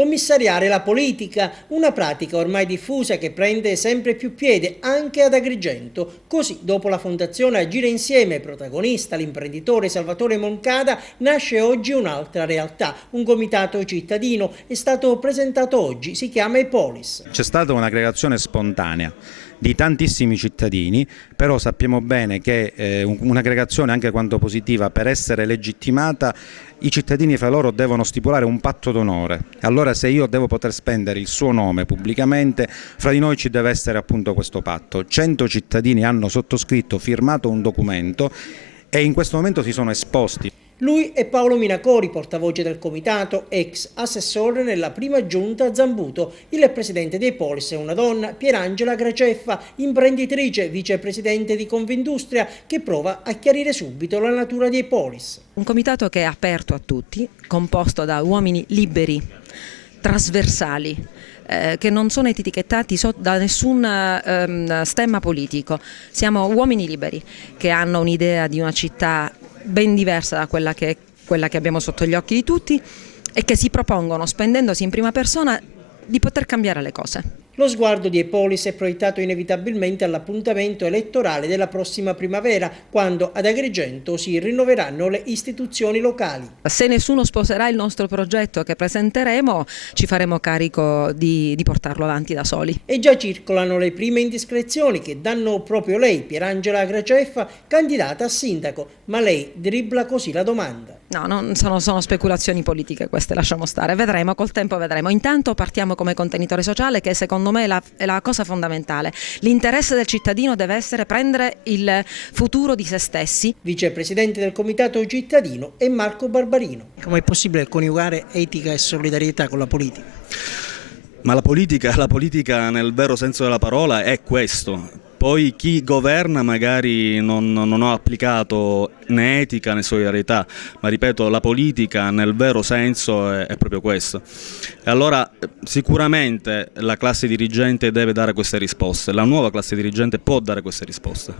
Commissariare la politica, una pratica ormai diffusa che prende sempre più piede anche ad Agrigento. Così, dopo la fondazione Agire Insieme, protagonista l'imprenditore Salvatore Moncada, nasce oggi un'altra realtà, un comitato cittadino. È stato presentato oggi, si chiama Epolis. C'è stata un'aggregazione spontanea di tantissimi cittadini, però sappiamo bene che un'aggregazione anche quanto positiva, per essere legittimata, i cittadini fra loro devono stipulare un patto d'onore. Allora, se io devo poter spendere il suo nome pubblicamente, fra di noi ci deve essere appunto questo patto. 100 cittadini hanno sottoscritto, firmato un documento e in questo momento si sono esposti. Lui è Paolo Minacori, portavoce del comitato, ex assessore nella prima giunta Zambuto. Il presidente di Epolis è una donna, Pierangela Graceffa, imprenditrice, vicepresidente di Confindustria, che prova a chiarire subito la natura di Epolis. Un comitato che è aperto a tutti, composto da uomini liberi, trasversali, che non sono etichettati da nessun stemma politico. Siamo uomini liberi che hanno un'idea di una città ben diversa da quella che abbiamo sotto gli occhi di tutti e che si propongono, spendendosi in prima persona, di poter cambiare le cose. Lo sguardo di Epolis è proiettato inevitabilmente all'appuntamento elettorale della prossima primavera, quando ad Agrigento si rinnoveranno le istituzioni locali. Se nessuno sposerà il nostro progetto che presenteremo, ci faremo carico di portarlo avanti da soli. E già circolano le prime indiscrezioni che danno proprio lei, Pierangela Graceffa, candidata a sindaco, ma lei dribbla così la domanda. No, non sono speculazioni politiche queste, lasciamo stare, vedremo, col tempo vedremo. Intanto partiamo come contenitore sociale, che secondo me è la cosa fondamentale. L'interesse del cittadino deve essere prendere il futuro di se stessi. Vicepresidente del comitato cittadino è Marco Barbarino. Come è possibile coniugare etica e solidarietà con la politica? Ma la politica nel vero senso della parola è questo. Poi chi governa magari non ha applicato né etica né solidarietà, ma ripeto, la politica nel vero senso è proprio questo. E allora sicuramente la classe dirigente deve dare queste risposte, la nuova classe dirigente può dare queste risposte.